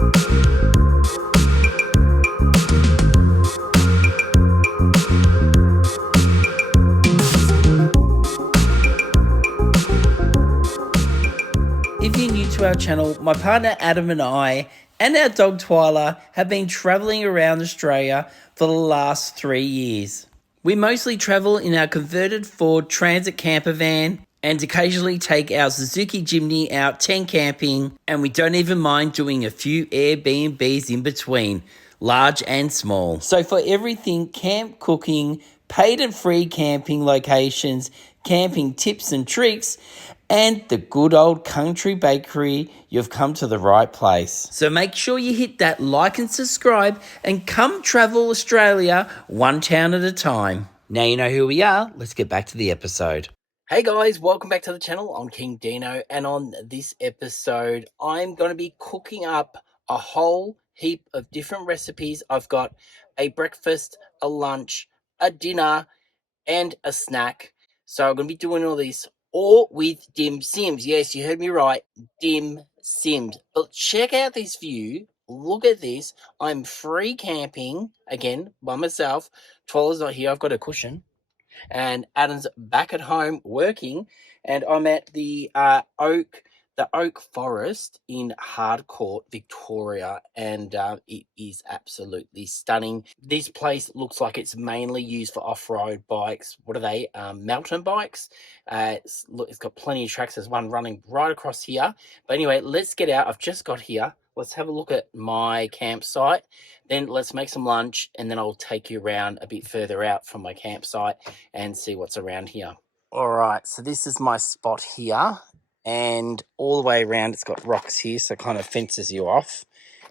If you're new to our channel, my partner Adam and I and our dog Twyla have been travelling around Australia for the last 3 years. We mostly travel in our converted Ford Transit camper van and occasionally take our Suzuki Jimny out tent camping, and we don't even mind doing a few Airbnbs in between, large and small. So for everything camp cooking, paid and free camping locations, camping tips and tricks, and the good old country bakery, you've come to the right place. So make sure you hit that like and subscribe and come travel Australia one town at a time. Now you know who we are, let's get back to the episode. Hey guys, welcome back to the channel. I'm King Dino, and on this episode, I'm going to be cooking up a whole heap of different recipes. I've got a breakfast, a lunch, a dinner, and a snack. So I'm going to be doing all this all with dim sims. Yes, you heard me right, dim sims. But check out this view. Look at this. I'm free camping, again, by myself. Twyla's not here. I've got a cushion. And Adam's back at home working, and I'm at the Oak Forest in Harcourt, Victoria, and it is absolutely stunning. This place looks like it's mainly used for off-road bikes. What are they? Mountain bikes. It's got plenty of tracks. There's one running right across here. But anyway, let's get out. I've just got here. Let's have a look at my campsite. Then let's make some lunch, and then I'll take you around a bit further out from my campsite and see what's around here. All right, so this is my spot here, and all the way around it's got rocks here, so it kind of fences you off.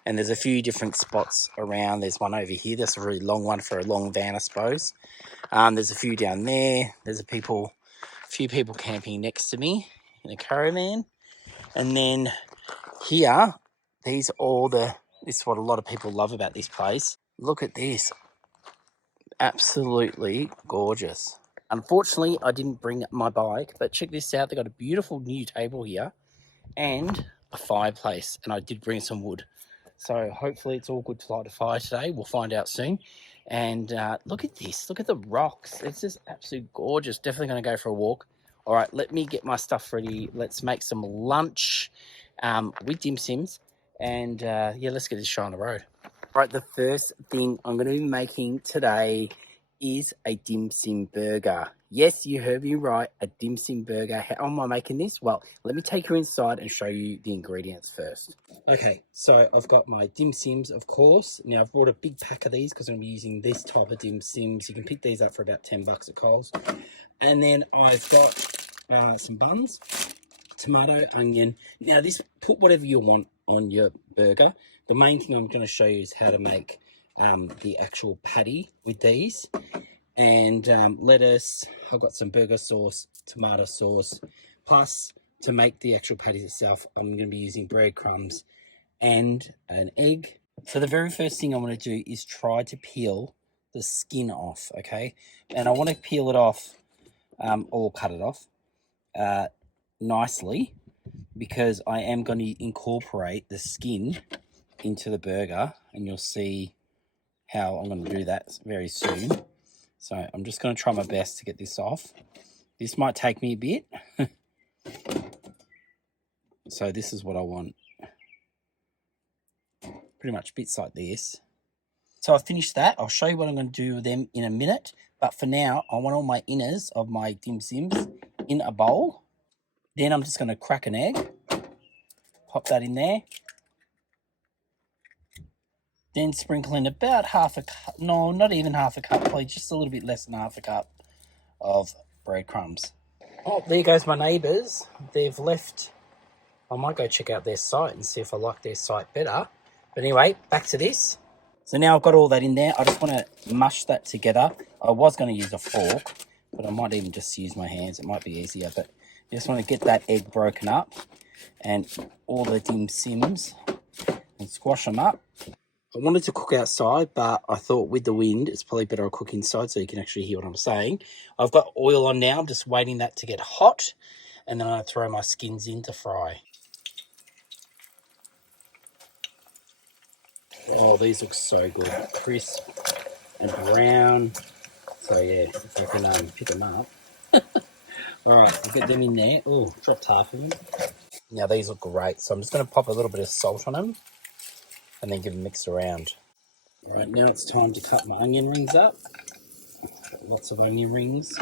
And there's a few different spots around. There's one over here. That's a really long one for a long van, I suppose. There's a few down there. There's a few people camping next to me in a caravan. And then here, this is what a lot of people love about this place. Look at this. Absolutely gorgeous. Unfortunately, I didn't bring my bike, but check this out. They've got a beautiful new table here and a fireplace, and I did bring some wood. So hopefully it's all good to light a fire today. We'll find out soon. And look at this. Look at the rocks. It's just absolutely gorgeous. Definitely going to go for a walk. All right, let me get my stuff ready. Let's make some lunch with dim sims. And yeah, let's get this show on the road. All right, the first thing I'm going to be making today is a dim sim burger. Yes, you heard me right, a dim sim burger. How am I making this? Well, let me take you inside and show you the ingredients first. Okay, so I've got my dim sims, of course. Now, I've brought a big pack of these because I'm going to be using this type of dim sims. You can pick these up for about $10 at Coles. And then I've got some buns, tomato, onion. Now, put whatever you want on your burger. The main thing I'm going to show you is how to make the actual patty with these. And lettuce. I've got some burger sauce, tomato sauce. Plus, to make the actual patties itself, I'm going to be using breadcrumbs and an egg. So the very first thing I want to do is try to peel the skin off, okay? And I want to peel it off, or cut it off nicely, because I am going to incorporate the skin into the burger, and you'll see how I'm going to do that very soon. So I'm just going to try my best to get this off. This might take me a bit. So this is what I want. Pretty much bits like this. So I've finished that. I'll show you what I'm going to do with them in a minute. But for now, I want all my inners of my dim sims in a bowl. Then I'm just going to crack an egg. Pop that in there. Then sprinkle in about half a cup. No, not even half a cup. Probably just a little bit less than half a cup of breadcrumbs. Oh, there goes my neighbours. They've left. I might go check out their site and see if I like their site better. But anyway, back to this. So now I've got all that in there. I just want to mush that together. I was going to use a fork, but I might even just use my hands. It might be easier, but I just want to get that egg broken up and all the dim sims and squash them up. I wanted to cook outside, but I thought with the wind, it's probably better I cook inside so you can actually hear what I'm saying. I've got oil on now. I'm just waiting that to get hot, and then I throw my skins in to fry. Oh, these look so good. Crisp and brown. So yeah, if I can pick them up. All right, I'll get them in there. Oh, dropped half of them. Now these look great. So I'm just going to pop a little bit of salt on them and then give them a mix around. All right, now it's time to cut my onion rings up. Got lots of onion rings.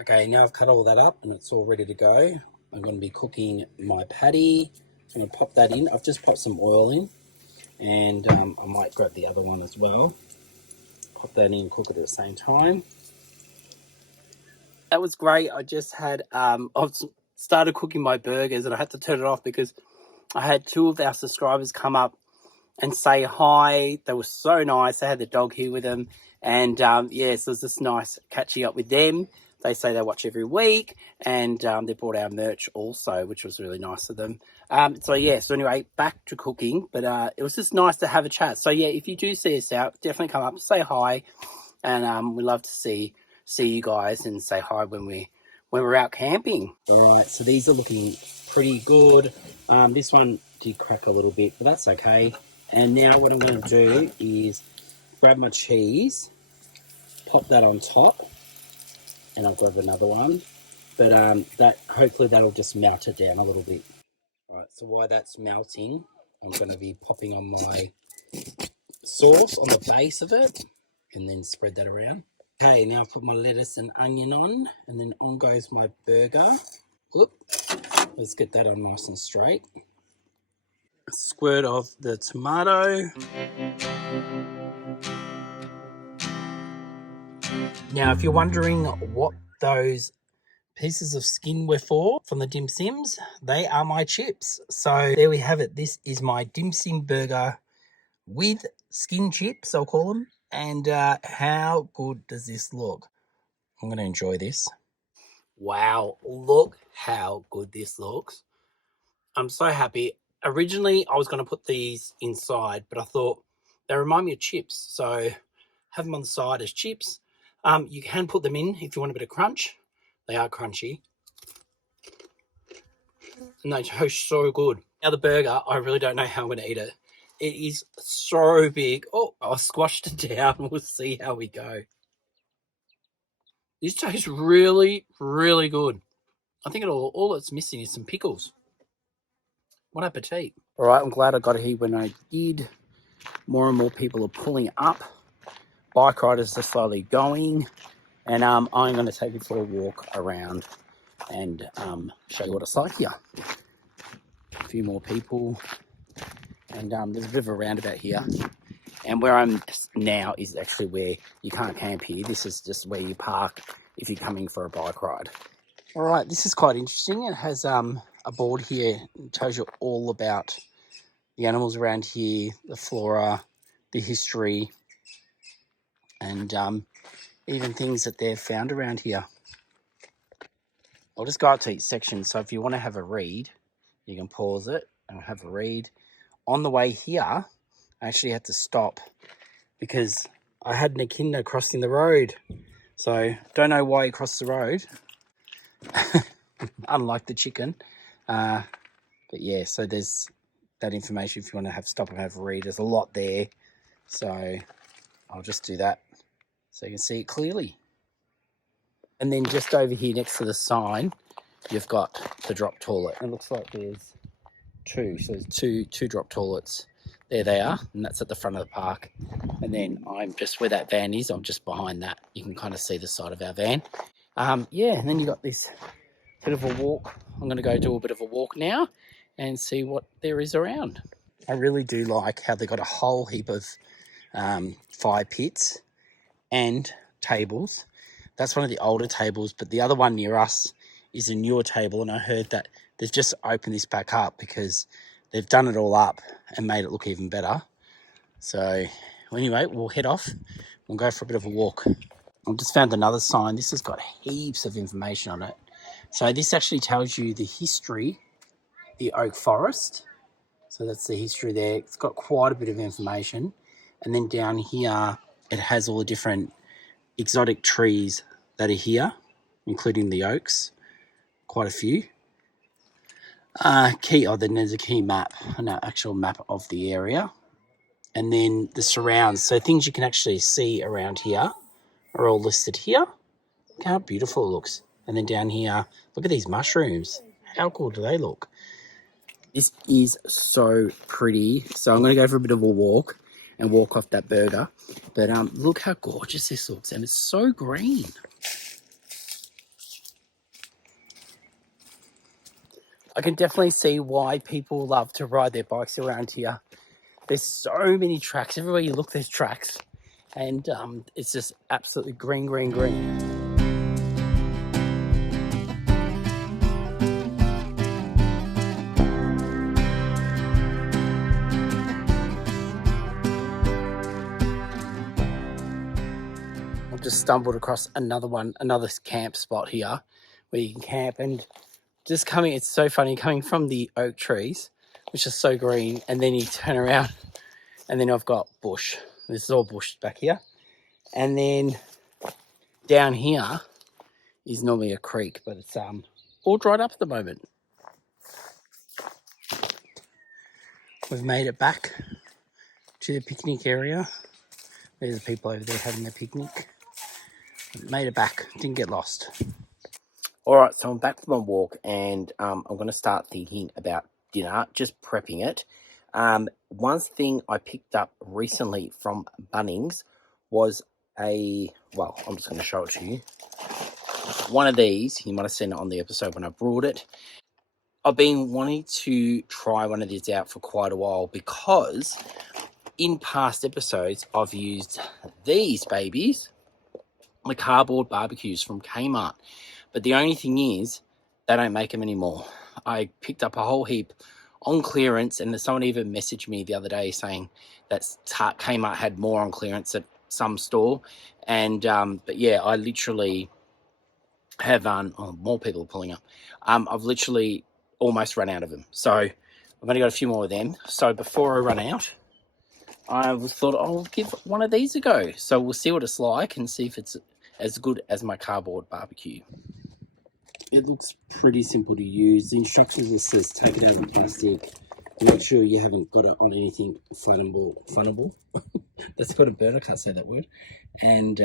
Okay, now I've cut all that up and it's all ready to go. I'm going to be cooking my patty. I'm going to pop that in. I've just popped some oil in, and I might grab the other one as well. Pop that in and cook it at the same time. That was great. I just had, I've started cooking my burgers and I had to turn it off because I had 2 of our subscribers come up and say hi. They were so nice. They had the dog here with them. And yeah, so it was just nice catching up with them. They say they watch every week, and they bought our merch also, which was really nice of them. So yeah, so anyway, back to cooking, but it was just nice to have a chat. So yeah, if you do see us out, definitely come up, say hi, and we love to see you guys and say hi when we're out camping. All right, so these are looking pretty good. This one did crack a little bit, but that's okay. And now what I'm going to do is grab my cheese, pop that on top, and I'll grab another one. But that hopefully that'll just melt it down a little bit. All right, so while that's melting, I'm going to be popping on my sauce on the base of it, and then spread that around. Okay, now I've put my lettuce and onion on, and then on goes my burger. Whoop. Let's get that on nice and straight. A squirt of the tomato. Now, if you're wondering what those pieces of skin were for from the dim sims, they are my chips. So there we have it. This is my dim sim burger with skin chips, I'll call them. And how good does this look? I'm going to enjoy this. Wow, look how good this looks. I'm so happy. Originally, I was going to put these inside, but I thought they remind me of chips. So have them on the side as chips. You can put them in if you want a bit of crunch. They are crunchy. And they taste so good. Now the burger, I really don't know how I'm going to eat it. It is so big. Oh, I squashed it down. We'll see how we go. This tastes really, really good. I think all it's missing is some pickles. Bon appetit. All right, I'm glad I got here when I did. More and more people are pulling up. Bike riders are slowly going. And I'm going to take you for a walk around and show you what it's like here. A few more people. And there's a bit of a roundabout here. And where I'm now is actually where you can't camp here. This is just where you park if you're coming for a bike ride. All right, this is quite interesting. It has a board here. It tells you all about the animals around here, the flora, the history, and even things that they've found around here. I'll just go up to each section. So if you want to have a read, you can pause it and have a read. On the way here, I actually had to stop because I had an echidna crossing the road. So don't know why he crossed the road, unlike the chicken. But yeah, so there's that information if you want to stop and have a read. There's a lot there. So I'll just do that so you can see it clearly. And then just over here next to the sign, you've got the drop toilet. It looks like there's 2. So there's two drop toilets. There they are, and that's at the front of the park. And then I'm just where that van is. I'm just behind that. You can kind of see the side of our van. Yeah, and then you got this bit of a walk. I'm going to go do a bit of a walk now and see what there is around. I really do like how they got a whole heap of fire pits and tables. That's one of the older tables, but the other one near us is a newer table, and I heard that they've just opened this back up because they've done it all up and made it look even better. So anyway, we'll head off. We'll go for a bit of a walk. I've just found another sign. This has got heaps of information on it. So this actually tells you the history, the Oak Forest. So that's the history there. It's got quite a bit of information. And then down here, it has all the different exotic trees that are here, including the oaks, quite a few. Then there's a key map, an actual map of the area. And then the surrounds, so things you can actually see around here are all listed here. Look how beautiful it looks. And then down here, look at these mushrooms. How cool do they look? This is so pretty. So I'm going to go for a bit of a walk and walk off that burger. But look how gorgeous this looks, and it's so green. I can definitely see why people love to ride their bikes around here. There's so many tracks. Everywhere you look, there's tracks. And it's just absolutely green, green, green. I've just stumbled across another camp spot here where you can camp, and just coming, it's so funny coming from the oak trees, which is so green, and then you turn around and then I've got bush. This is all bush back here. And then down here is normally a creek, but it's all dried up at the moment. We've made it back to the picnic area. There's the people over there having a picnic. Made it back, didn't get lost. All right, so I'm back from my walk, and I'm going to start thinking about dinner, just prepping it. One thing I picked up recently from Bunnings was I'm just going to show it to you. One of these, you might have seen it on the episode when I brought it. I've been wanting to try one of these out for quite a while, because in past episodes, I've used these babies, the cardboard barbecues from Kmart. But the only thing is, they don't make them anymore. I picked up a whole heap on clearance, and someone even messaged me the other day saying that Kmart had more on clearance at some store. And but yeah, I literally have more people are pulling up. I've literally almost run out of them, so I've only got a few more of them. So before I run out, I thought I'll give one of these a go. So we'll see what it's like and see if it's as good as my cardboard barbecue. It looks pretty simple to use. The instructions just says take it out of the plastic. Make sure you haven't got it on anything flammable. That's got a burn, I can't say that word. And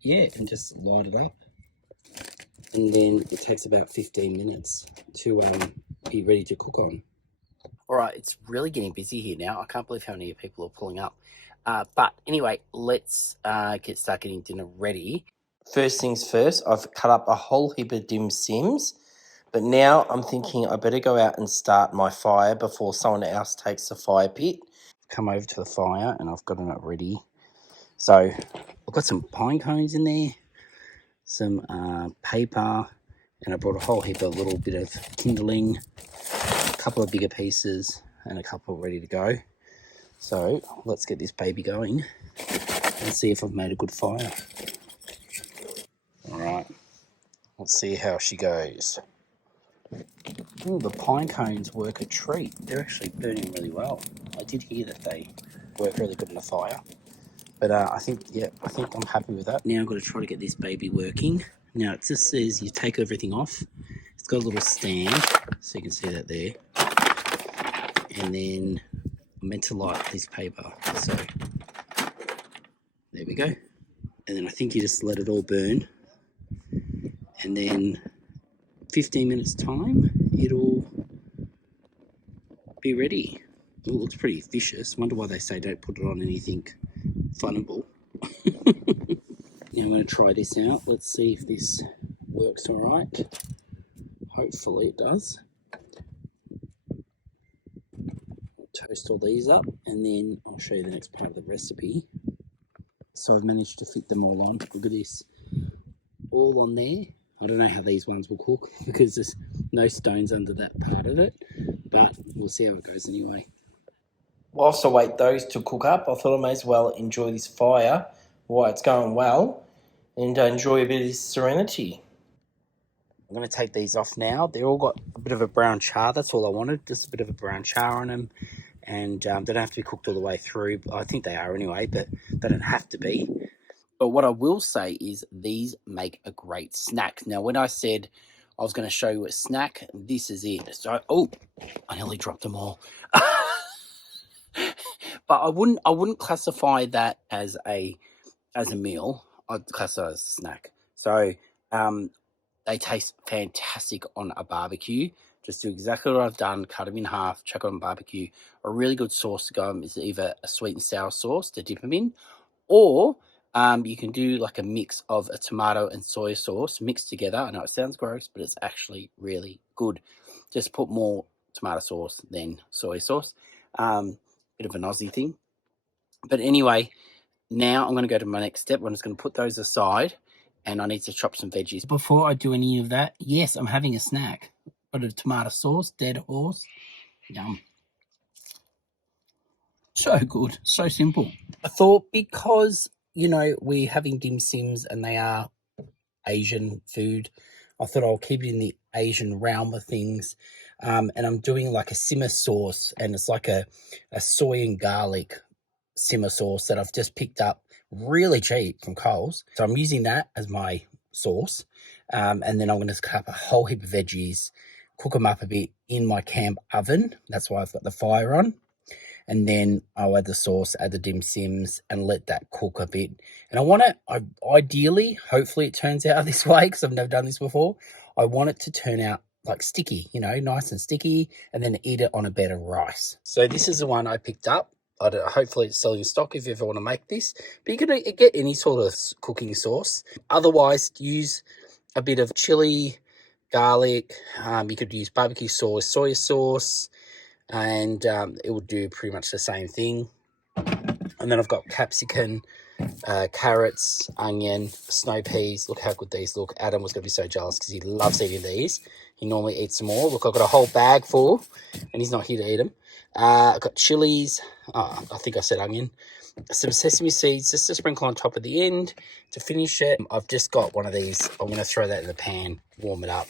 yeah, and just light it up. And then it takes about 15 minutes to be ready to cook on. All right, it's really getting busy here now. I can't believe how many people are pulling up. But anyway, let's start getting dinner ready. First things first, I've cut up a whole heap of dim sims, but now I'm thinking I better go out and start my fire before someone else takes the fire pit. Come over to the fire, and I've gotten it ready. So I've got some pine cones in there, some paper, and I brought a whole heap of little bit of kindling, a couple of bigger pieces, and a couple ready to go. So let's get this baby going and see if I've made a good fire. All right, let's see how she goes. Oh, the pine cones work a treat. They're actually burning really well. I did hear that they work really good in the fire. But I think I'm happy with that. Now I've got to try to get this baby working. Now it just says you take everything off. It's got a little stand, so you can see that there. And then I'm meant to light this paper. So there we go. And then I think you just let it all burn. And then 15 minutes time, it'll be ready. It looks pretty vicious. Wonder why they say don't put it on anything flammable. Now I'm going to try this out. Let's see if this works all right. Hopefully it does. I'll toast all these up, and then I'll show you the next part of the recipe. So I've managed to fit them all on. Look at this. All on there. I don't know how these ones will cook because there's no stones under that part of it, but we'll see how it goes anyway. Whilst I wait those to cook up, I thought I may as well enjoy this fire while it's going well and enjoy a bit of this serenity. I'm going to take these off now. They've all got a bit of a brown char. That's all I wanted, just a bit of a brown char on them. And they don't have to be cooked all the way through. I think they are anyway, but they don't have to be. But what I will say is these make a great snack. Now, when I said I was going to show you a snack, this is it. So, oh, I nearly dropped them all. But I wouldn't classify that as a meal. I'd classify it as a snack. So they taste fantastic on a barbecue. Just do exactly what I've done, cut them in half, chuck them on barbecue. A really good sauce to go on is either a sweet and sour sauce to dip them in, or you can do like a mix of a tomato and soy sauce mixed together. I know it sounds gross, but it's actually really good. Just put more tomato sauce than soy sauce. Bit of an Aussie thing. But anyway, now I'm going to go to my next step. I'm just going to put those aside, and I need to chop some veggies. Before I do any of that, yes, I'm having a snack. Got a tomato sauce, dead horse. Yum. So good, so simple. I thought because, we're having dim sims and they are Asian food, I thought I'll keep it in the Asian realm of things. And I'm doing like a simmer sauce, and it's like a soy and garlic simmer sauce that I've just picked up really cheap from Coles. So I'm using that as my sauce. And then I'm going to cut up a whole heap of veggies, cook them up a bit in my camp oven. That's why I've got the fire on. And then I'll add the sauce, add the dim sims, and let that cook a bit. And I want it, ideally, hopefully it turns out this way, because I've never done this before. I want it to turn out like sticky, nice and sticky, and then eat it on a bed of rice. So this is the one I picked up. Hopefully it's selling stock if you ever want to make this. But you can get any sort of cooking sauce. Otherwise, use a bit of chili, garlic. You could use barbecue sauce, soy sauce, and it will do pretty much the same thing. And then I've got capsicum, carrots, onion, snow peas. Look how good these look. Adam was going to be so jealous because he loves eating these. He normally eats them all. Look, I've got a whole bag full, and he's not here to eat them. I've got chilies. I think I said onion. Some sesame seeds just to sprinkle on top at the end to finish it. I've just got one of these. I'm going to throw that in the pan, warm it up.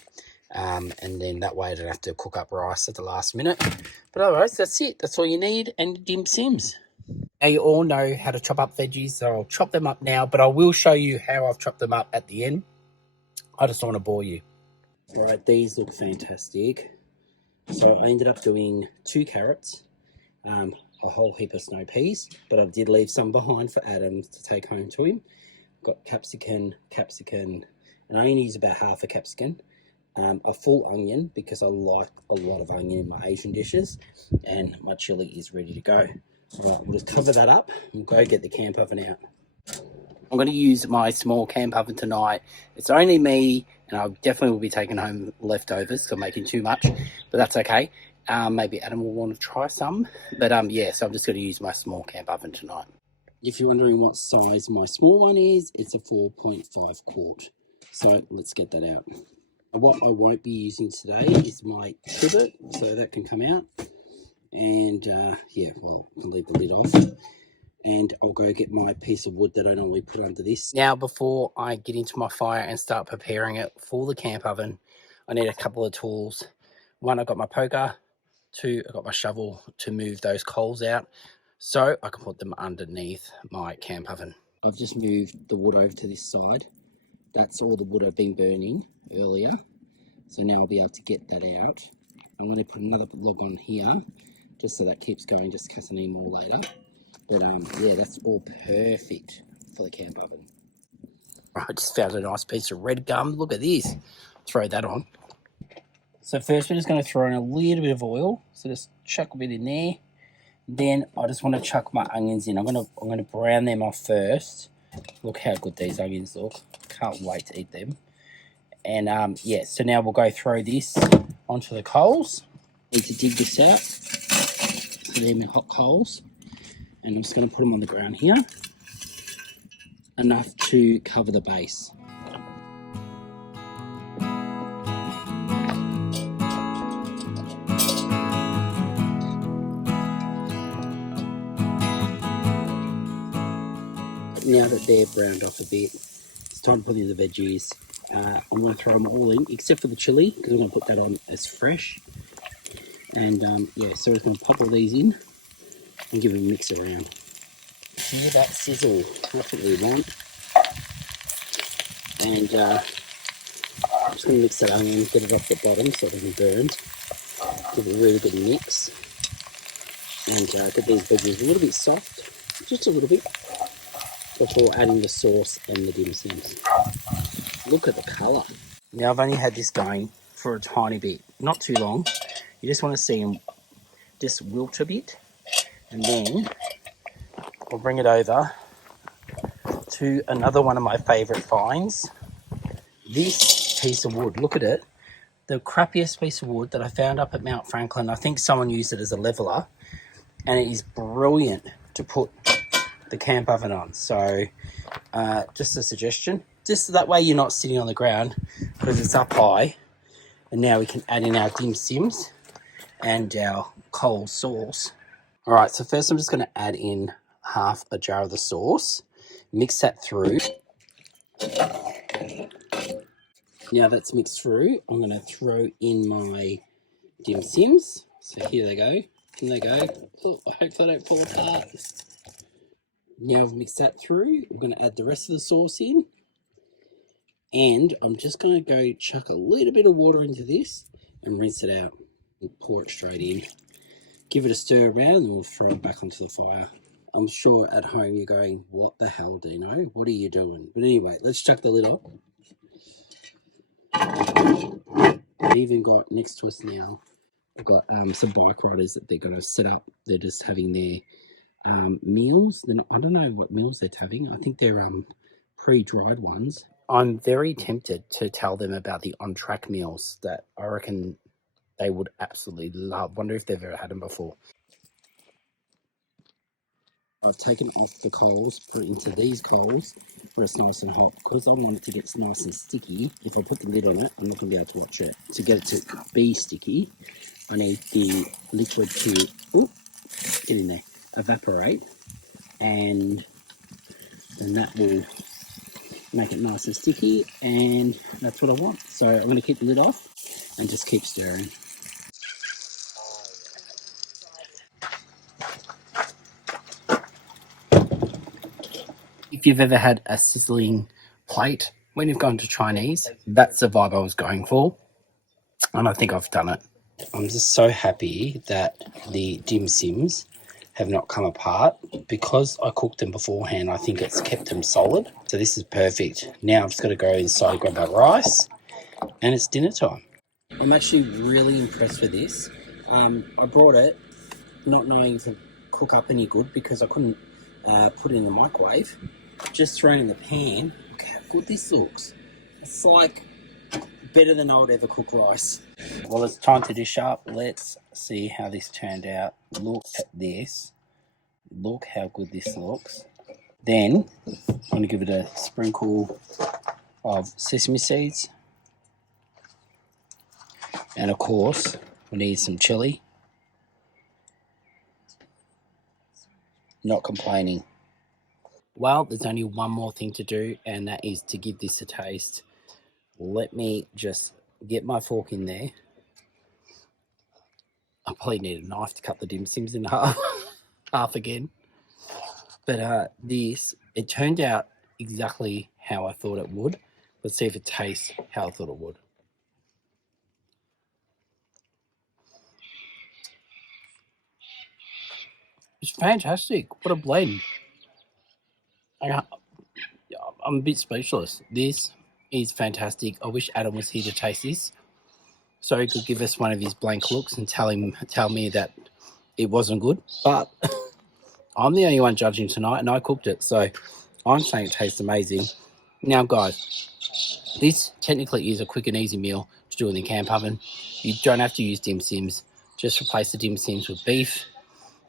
And then that way I don't have to cook up rice at the last minute. But otherwise, that's it. That's all you need, and dim sims. Now you all know how to chop up veggies, so I'll chop them up now, but I will show you how I've chopped them up at the end. I just don't want to bore you. All right, these look fantastic. So I ended up doing 2 carrots, a whole heap of snow peas, but I did leave some behind for Adam to take home to him. Got capsicum, and I only use about half a capsicum. A full onion, because I like a lot of onion in my Asian dishes, and my chili is ready to go. All right, we'll just cover that up and go get the camp oven out. I'm going to use my small camp oven tonight. It's only me, and I definitely will be taking home leftovers, so I'm making too much, but that's okay. Maybe Adam will want to try some, but yeah, so I'm just going to use my small camp oven tonight. If you're wondering what size my small one is, it's a 4.5 quart. So let's get that out. What I won't be using today is my trivet, so that can come out. And yeah, well, I can leave the lid off. And I'll go get my piece of wood that I normally put under this. Now, before I get into my fire and start preparing it for the camp oven, I need a couple of tools. 1, I got my poker. 2, I got my shovel to move those coals out so I can put them underneath my camp oven. I've just moved the wood over to this side. That's all the wood I've been burning earlier. So now I'll be able to get that out. I'm going to put another log on here, just so that keeps going, just in case I need more later. But yeah, that's all perfect for the camp oven. I just found a nice piece of red gum. Look at this. Throw that on. So first we're just going to throw in a little bit of oil. So just chuck a bit in there. Then I just want to chuck my onions in. I'm going to brown them off first. Look how good these onions look. Can't wait to eat them. And yeah, so now we'll go throw this onto the coals. Need to dig this out. So they're my hot coals. And I'm just going to put them on the ground here. Enough to cover the base. Now that they're browned off a bit, it's time to put in the veggies. I'm going to throw them all in, except for the chili, because I'm going to put that on as fresh. And yeah, so we're going to pop all these in and give them a mix around. Hear that sizzle, that's what we want. And I'm just going to mix that onion, get it off the bottom so it doesn't burn. Give it a really good mix. And get these veggies a little bit soft, just a little bit, before adding the sauce and the dim sims. Look at the colour. Now I've only had this going for a tiny bit, not too long. You just want to see them just wilt a bit, and then I'll bring it over to another one of my favourite finds. This piece of wood, look at it. The crappiest piece of wood that I found up at Mount Franklin. I think someone used it as a leveller, and it is brilliant to put the camp oven on. So just a suggestion, just that way you're not sitting on the ground because it's up high. And now we can add in our dim sims and our cold sauce. All right, so first I'm just going to add in half a jar of the sauce, mix that through. Now that's mixed through, I'm going to throw in my dim sims. So here they go. Here they go. Oh, I hope they don't fall apart. Now I've mixed that through, I'm going to add the rest of the sauce in. And I'm just going to go chuck a little bit of water into this and rinse it out and pour it straight in. Give it a stir around and we'll throw it back onto the fire. I'm sure at home you're going, what the hell, Dino? What are you doing? But anyway, let's chuck the lid off. I've even got next to us now, I've got some bike riders that they're going to set up. They're just having their meals. I don't know what meals they're having. I think they're pre-dried ones. I'm very tempted to tell them about the on-track meals that I reckon they would absolutely love. Wonder if they've ever had them before. I've taken off the coals, put it into these coals where it's nice and hot. Because I want it to get nice and sticky, if I put the lid on it, I'm not going to be able to watch it. To get it to be sticky, I need the liquid to, get in there, evaporate, and then that will make it nice and sticky, and that's what I want. So I'm going to keep the lid off and just keep stirring. If you've ever had a sizzling plate when you've gone to Chinese, that's the vibe I was going for, and I think I've done it. I'm just so happy that the dim sims have not come apart. Because I cooked them beforehand, I think it's kept them solid. So this is perfect. Now I've just got to go inside, grab my rice, and it's dinner time. I'm actually really impressed with this. I brought it not knowing to cook up any good because I couldn't put it in the microwave. Just thrown in the pan. Look how good this looks. It's like better than I would ever cook rice. Well, it's time to dish up. Let's see how this turned out. Look at this. Look how good this looks. Then I'm going to give it a sprinkle of sesame seeds. And of course, we need some chili. Not complaining. Well, there's only one more thing to do, and that is to give this a taste. Let me just get my fork in there. I probably need a knife to cut the dim sims in half, half again. But it turned out exactly how I thought it would. Let's see if it tastes how I thought it would. It's fantastic. What a blend. I'm a bit speechless. This is fantastic. I wish Adam was here to taste this, so he could give us one of his blank looks and tell me that it wasn't good. But I'm the only one judging tonight, and I cooked it, so I'm saying it tastes amazing. Now, guys, this technically is a quick and easy meal to do in the camp oven. You don't have to use dim sims. Just replace the dim sims with beef,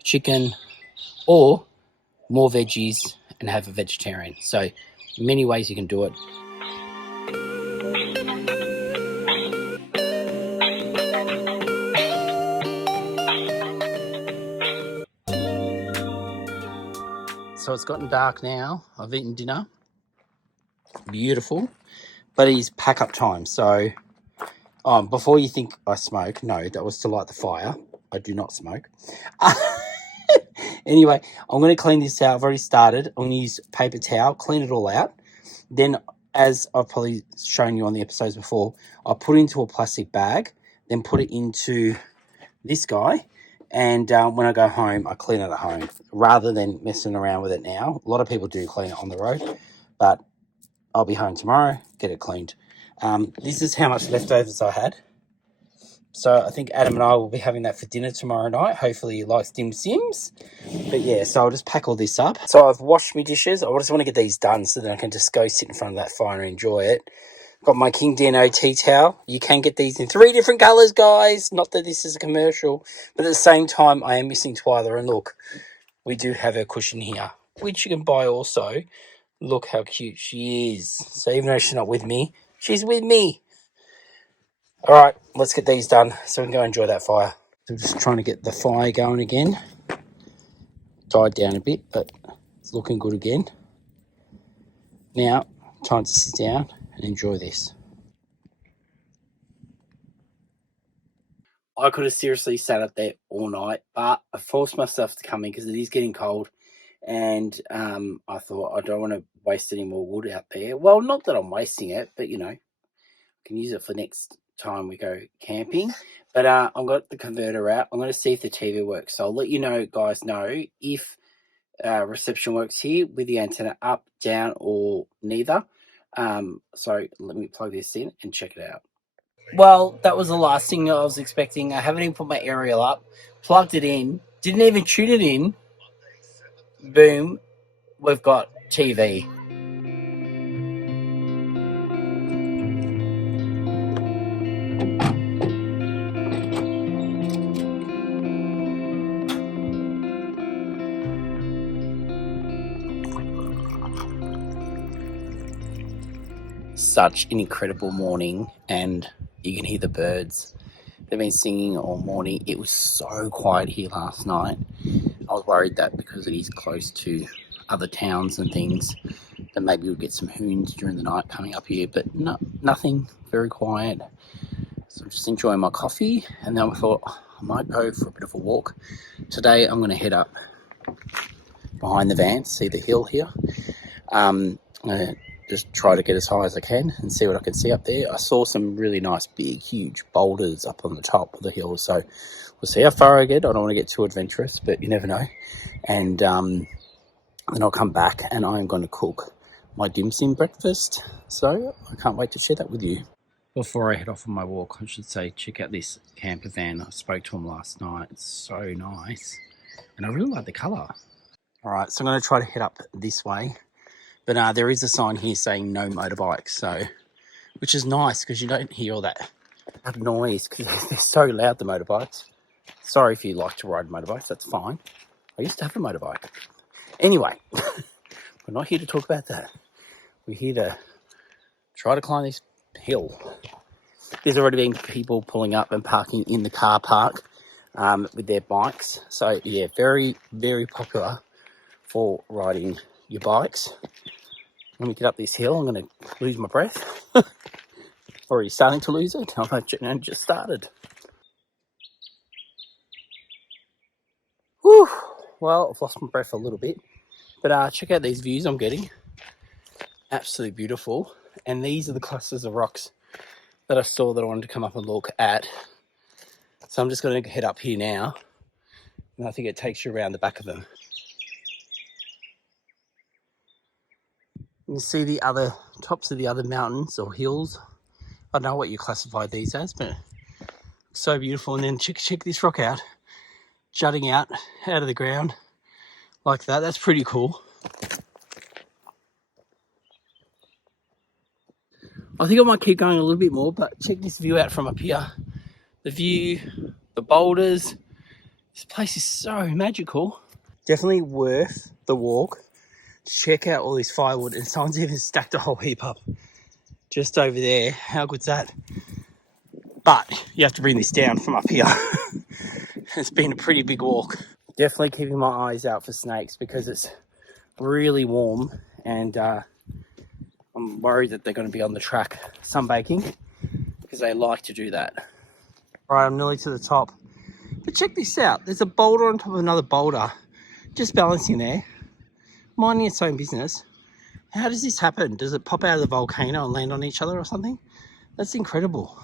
chicken, or more veggies and have a vegetarian. So many ways you can do it. So it's gotten dark now. I've eaten dinner. Beautiful. But it is pack up time. So before you think I smoke, no, that was to light the fire. I do not smoke. Anyway, I'm going to clean this out. I've already started. I'm going to use paper towel, clean it all out. Then, as I've probably shown you on the episodes before, I'll put it into a plastic bag, then put it into this guy, And when I go home, I clean it at home rather than messing around with it now. A lot of people do clean it on the road, but I'll be home tomorrow, get it cleaned. This is how much leftovers I had. So I think Adam and I will be having that for dinner tomorrow night. Hopefully he likes dim sims. But yeah, so I'll just pack all this up. So I've washed my dishes. I just want to get these done so then I can just go sit in front of that fire and enjoy it. Got my King Dano tea towel. You can get these in 3 different colours, guys. Not that this is a commercial, but at the same time, I am missing Twyla. And look, we do have her cushion here, which you can buy also. Look how cute she is. So even though she's not with me, she's with me. All right, let's get these done so we can go enjoy that fire. So just trying to get the fire going again. Died down a bit, but it's looking good again. Now, time to sit down and enjoy this. I could have seriously sat up there all night, but I forced myself to come in because it is getting cold. And I thought I don't want to waste any more wood out there. Well, not that I'm wasting it, but, you know, I can use it for next time we go camping. But I've got the converter out. I'm going to see if the TV works. So I'll let you guys know if reception works here with the antenna up, down, or neither. So let me plug this in and check it out. Well, that was the last thing I was expecting. I haven't even put my aerial up, plugged it in, didn't even tune it in. Boom, we've got TV. Such an incredible morning, and you can hear the birds. They've been singing all morning. It was so quiet here last night. I was worried that because it is close to other towns and things, that maybe we'll get some hoons during the night coming up here, but no, nothing, very quiet. So I'm just enjoying my coffee, and then I thought I might go for a bit of a walk. Today I'm going to head up behind the van, see the hill here. I'm going to just try to get as high as I can and see what I can see up there. I saw some really nice, big, huge boulders up on the top of the hill, so we'll see how far I get. I don't want to get too adventurous, but you never know. And then I'll come back and I'm going to cook my dim sum breakfast. So I can't wait to share that with you. Before I head off on my walk, I should say, check out this camper van. I spoke to him last night. It's so nice. And I really like the colour. All right, so I'm going to try to head up this way. But there is a sign here saying no motorbikes, so which is nice because you don't hear all that noise because they're so loud, the motorbikes. Sorry if you like to ride motorbikes, that's fine. I used to have a motorbike. Anyway, we're not here to talk about that. We're here to try to climb this hill. There's already been people pulling up and parking in the car park with their bikes. So, yeah, very, very popular for riding your bikes. When we get up this hill, I'm going to lose my breath. Already starting to lose it. I just started. Whew. Well, I've lost my breath a little bit. But check out these views I'm getting. Absolutely beautiful. And these are the clusters of rocks that I saw that I wanted to come up and look at. So I'm just going to head up here now. And I think it takes you around the back of them. You can see the other tops of the other mountains or hills. I don't know what you classify these as, but so beautiful. And then check this rock out, jutting out of the ground like that. That's pretty cool. I think I might keep going a little bit more, but check this view out from up here. The view, the boulders. This place is so magical. Definitely worth the walk. Check out all this firewood, and someone's even stacked a whole heap up just over there. How good's that? But you have to bring this down from up here. It's been a pretty big walk. Definitely keeping my eyes out for snakes because it's really warm, and I'm worried that they're going to be on the track sunbaking because they like to do that. All right, I'm nearly to the top. But check this out. There's a boulder on top of another boulder, just balancing there, minding its own business. How does this happen? Does it pop out of the volcano and land on each other or something? That's incredible.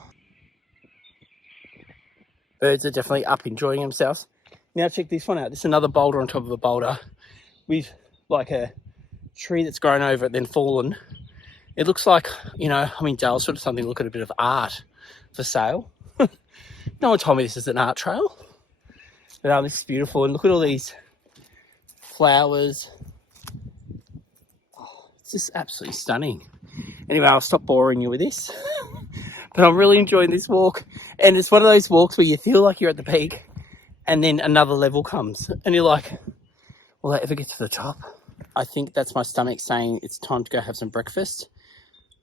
Birds are definitely up enjoying themselves. Now check this one out. This is another boulder on top of a boulder with like a tree that's grown over it, then fallen. It looks like, you know, I'm in Dalesford or something, look at a bit of art for sale. No one told me this is an art trail. But this is beautiful. And look at all these flowers. Oh, it's just absolutely stunning. Anyway, I'll stop boring you with this. But I'm really enjoying this walk. And it's one of those walks where you feel like you're at the peak and then another level comes. And you're like, will I ever get to the top? I think that's my stomach saying it's time to go have some breakfast.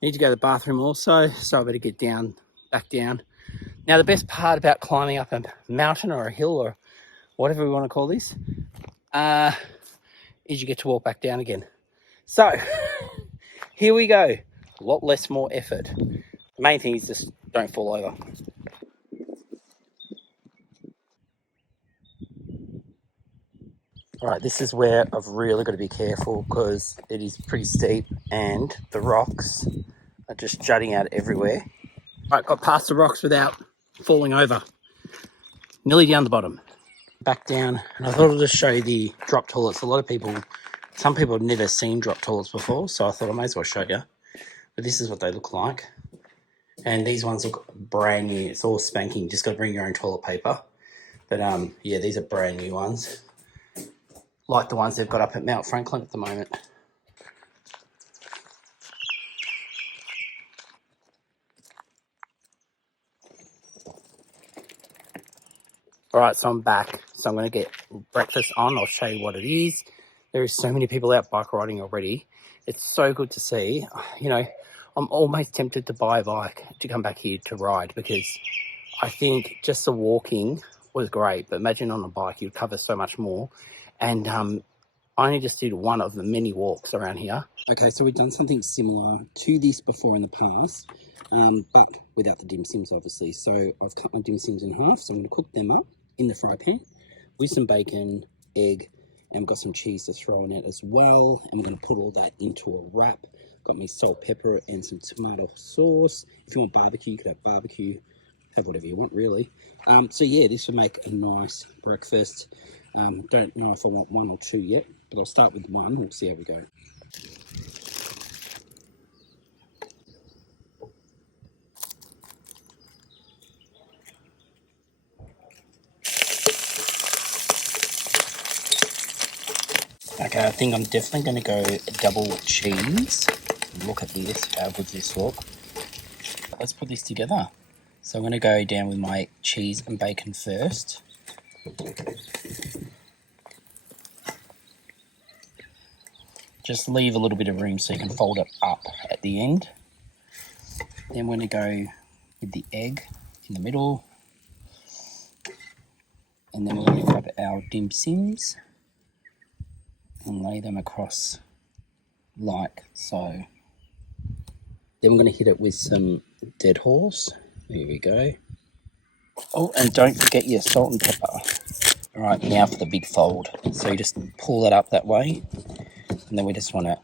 Need to go to the bathroom also, so I better get down, back down. Now, the best part about climbing up a mountain or a hill or whatever we want to call this, is you get to walk back down again. So, here we go. A lot less, more effort. The main thing is just don't fall over. All right, this is where I've really got to be careful because it is pretty steep and the rocks are just jutting out everywhere. All right, got past the rocks without falling over. Nearly down the bottom. Back down, and I thought I'd just show you the drop toilets. Some people have never seen drop toilets before, so I thought I may as well show you. But this is what they look like. And these ones look brand new. It's all spanking. Just got to bring your own toilet paper. But yeah, these are brand new ones. Like the ones they've got up at Mount Franklin at the moment. All right, so I'm back. So I'm going to get breakfast on. I'll show you what it is. There is so many people out bike riding already. It's so good to see. You know, I'm almost tempted to buy a bike to come back here to ride because I think just the walking was great. But imagine on a bike, you'd cover so much more. And I only just did one of the many walks around here. Okay, so we've done something similar to this before in the past, but without the dim sims, obviously. So I've cut my dim sims in half, so I'm going to cook them up in the fry pan with some bacon, egg, and I've got some cheese to throw in it as well. I'm going to put all that into a wrap. Got me salt, pepper, and some tomato sauce. If you want barbecue, you could have barbecue. Have whatever you want, really. So yeah, this would make a nice breakfast. Don't know if I want one or two yet, but I'll start with one. We'll see how we go. Okay, I think I'm definitely going to go double cheese. Look at this, how good this look. Let's put this together. So I'm going to go down with my cheese and bacon first. Just leave a little bit of room so you can fold it up at the end. Then we're going to go with the egg in the middle. And then we're going to grab our dim sims and lay them across like so. Then we're going to hit it with some dead horse. Here we go. Oh, and don't forget your salt and pepper. All right, now for the big fold. So you just pull that up that way. And then we just want to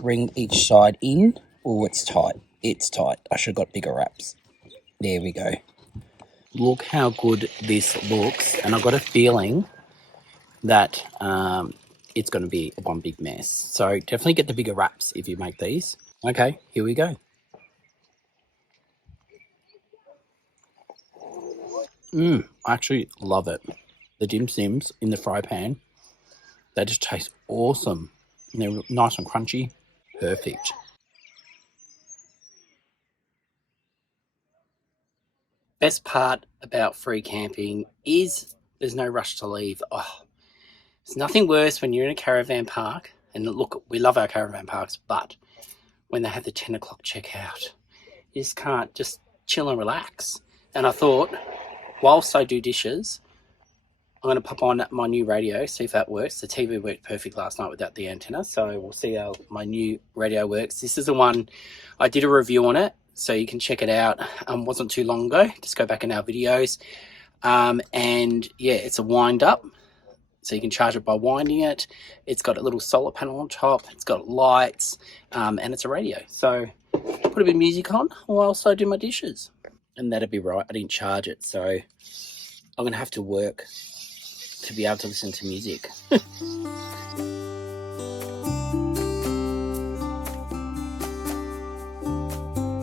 bring each side in. Oh, it's tight. It's tight. I should have got bigger wraps. There we go. Look how good this looks. And I've got a feeling that it's going to be one big mess. So definitely get the bigger wraps if you make these. Okay, here we go. I actually love it. The dim sims in the fry pan, they just taste awesome. And they're nice and crunchy. Perfect. Best part about free camping is there's no rush to leave. Oh, there's nothing worse when you're in a caravan park. And look, we love our caravan parks, but when they have the 10 o'clock checkout, you just can't just chill and relax. And I thought, whilst I do dishes, I'm going to pop on my new radio, see if that works. The TV worked perfect last night without the antenna, so we'll see how my new radio works. This is the one, I did a review on it, so you can check it out. Wasn't too long ago. Just go back in our videos. And yeah, it's a wind up, so you can charge it by winding it. It's got a little solar panel on top. It's got lights, and it's a radio. So put a bit of music on whilst I do my dishes. And that'd be right. I didn't charge it, so I'm going to have to work to be able to listen to music.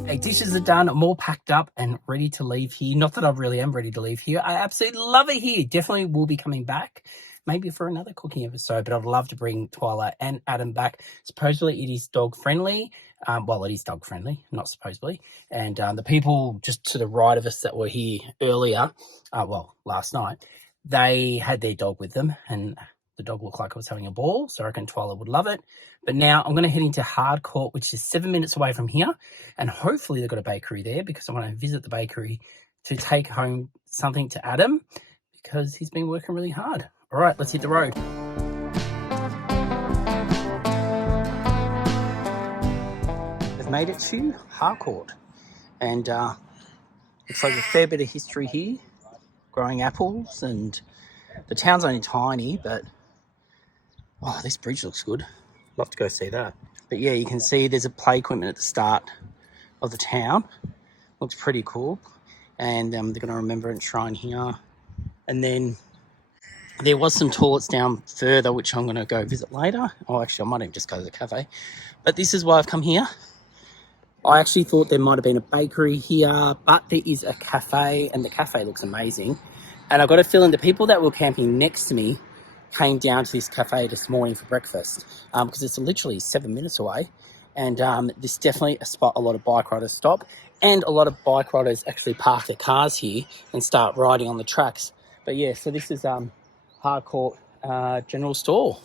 Hey, dishes are done. I'm all packed up and ready to leave here. Not that I really am ready to leave here. I absolutely love it here. Definitely will be coming back, maybe for another cooking episode, but I'd love to bring Twyla and Adam back. Supposedly it is dog friendly. Well, it is dog friendly, not supposedly. And the people just to the right of us that were here earlier, last night, they had their dog with them, and the dog looked like it was having a ball, so I reckon Twyla would love it. But now I'm going to head into Harcourt, which is 7 minutes away from here, and hopefully they've got a bakery there because I want to visit the bakery to take home something to Adam because he's been working really hard. All right, let's hit the road. We've made it to Harcourt, and looks like a fair bit of history here, growing apples, and the town's only tiny, but oh, this bridge looks good. Love to go see that. But yeah, you can see there's a play equipment at the start of the town. Looks pretty cool. And they're going to Remembrance Shrine here. And then there was some toilets down further, which I'm going to go visit later. Oh, actually, I might even just go to the cafe. But this is why I've come here. I actually thought there might have been a bakery here, but there is a cafe, and the cafe looks amazing. And I've got a feeling the people that were camping next to me came down to this cafe this morning for breakfast because it's literally 7 minutes away, and this is definitely a spot a lot of bike riders stop, and a lot of bike riders actually park their cars here and start riding on the tracks. But yeah, so this is Harcourt General Store.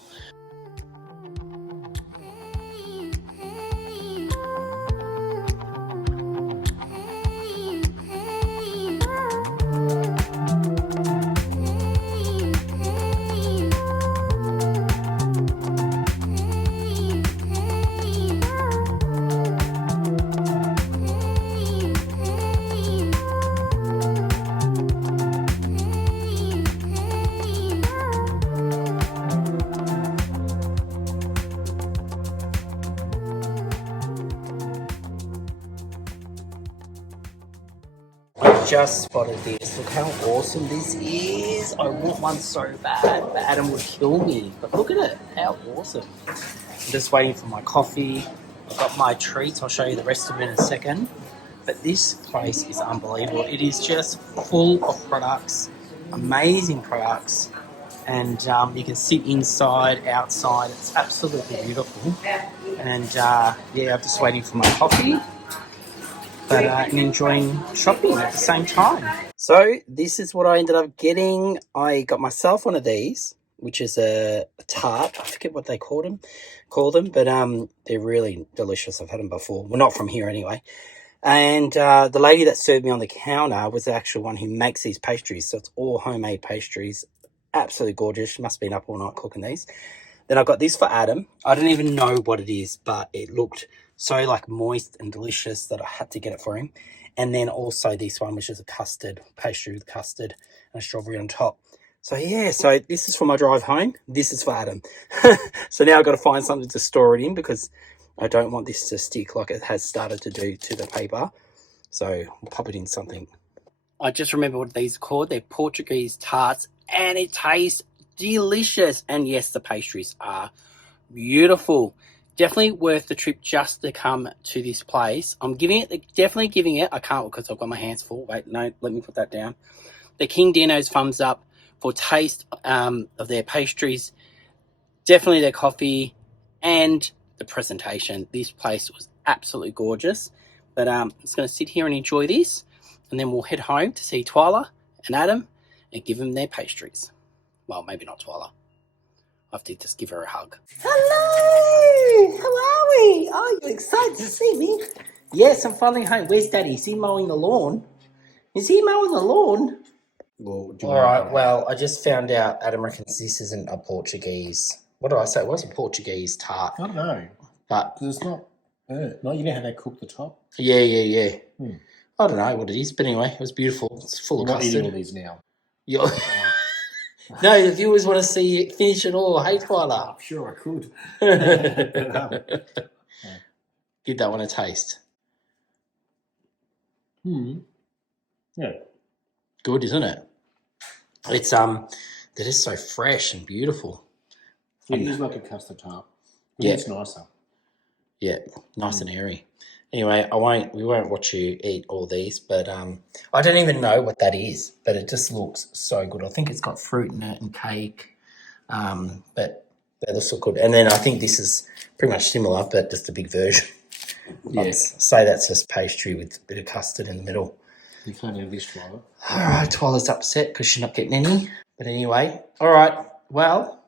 I just spotted this. Look how awesome this is. I want one so bad, but Adam would kill me. But look at it. How awesome. I'm just waiting for my coffee. I've got my treats. I'll show you the rest of it in a second. But this place is unbelievable. It is just full of products, amazing products. And you can sit inside, outside. It's absolutely beautiful. And yeah, I'm just waiting for my coffee, but enjoying shopping at the same time. So this is what I ended up getting. I got myself one of these, which is a tart. I forget what they call them, but they're really delicious. I've had them before. Well, not from here anyway. And the lady that served me on the counter was the actual one who makes these pastries. So it's all homemade pastries. Absolutely gorgeous. She must have been up all night cooking these. Then I got this for Adam. I don't even know what it is, but it looked so like moist and delicious that I had to get it for him. And then also this one, which is a custard, pastry with custard and a strawberry on top. So yeah, so this is for my drive home. This is for Adam. So now I've got to find something to store it in because I don't want this to stick like it has started to do to the paper. So we'll pop it in something. I just remember what these are called. They're Portuguese tarts, and it tastes delicious. And yes, the pastries are beautiful. Definitely worth the trip just to come to this place. I'm definitely giving it, I can't because I've got my hands full. Wait, no, let me put that down. The King Dino's thumbs up for taste of their pastries. Definitely their coffee and the presentation. This place was absolutely gorgeous. But I'm just going to sit here and enjoy this. And then we'll head home to see Twyla and Adam and give them their pastries. Well, maybe not Twyla. I have to just give her a hug. Hello! How are we? Oh, you're excited to see me? Yes, I'm finally home. Where's Daddy? Is he mowing the lawn? Is he mowing the lawn? Well, All right, well, I just found out Adam reckons this isn't a Portuguese. What did I say? It was a Portuguese tart. I don't know. But it's not. No, you know how they cook the top? Yeah. I don't know what it is, but anyway, it was beautiful. It's full of I'm not custard. eating all these now. No, the viewers want to see it finish it all. Hey, Twyla. I'm sure I could. Give that one a taste. Yeah. Good, isn't it? It's They're just so fresh and beautiful. It is like a custard tart. Yeah. It's nicer. Yeah, nice and airy. Anyway, we won't watch you eat all these, but I don't even know what that is, but it just looks so good. I think it's got fruit in it and cake, but that looks so good. And then I think this is pretty much similar, but just a big version. Yes. I'd say that's just pastry with a bit of custard in the middle. You can't have this, Twyla. All right, Twyla's upset because she's not getting any. But anyway, all right, well,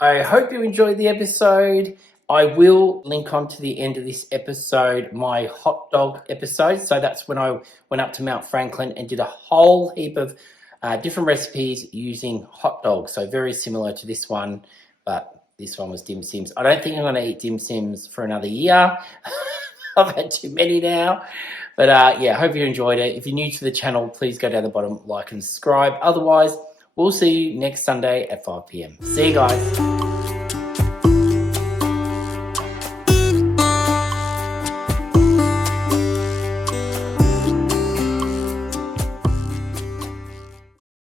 I hope you enjoyed the episode. I will link on to the end of this episode my hot dog episode. So that's when I went up to Mount Franklin and did a whole heap of different recipes using hot dogs. So very similar to this one, but this one was dim sims. I don't think I'm going to eat dim sims for another year. I've had too many now. But yeah, hope you enjoyed it. If you're new to the channel, please go down the bottom, like and subscribe. Otherwise, we'll see you next Sunday at 5 p.m. See you guys.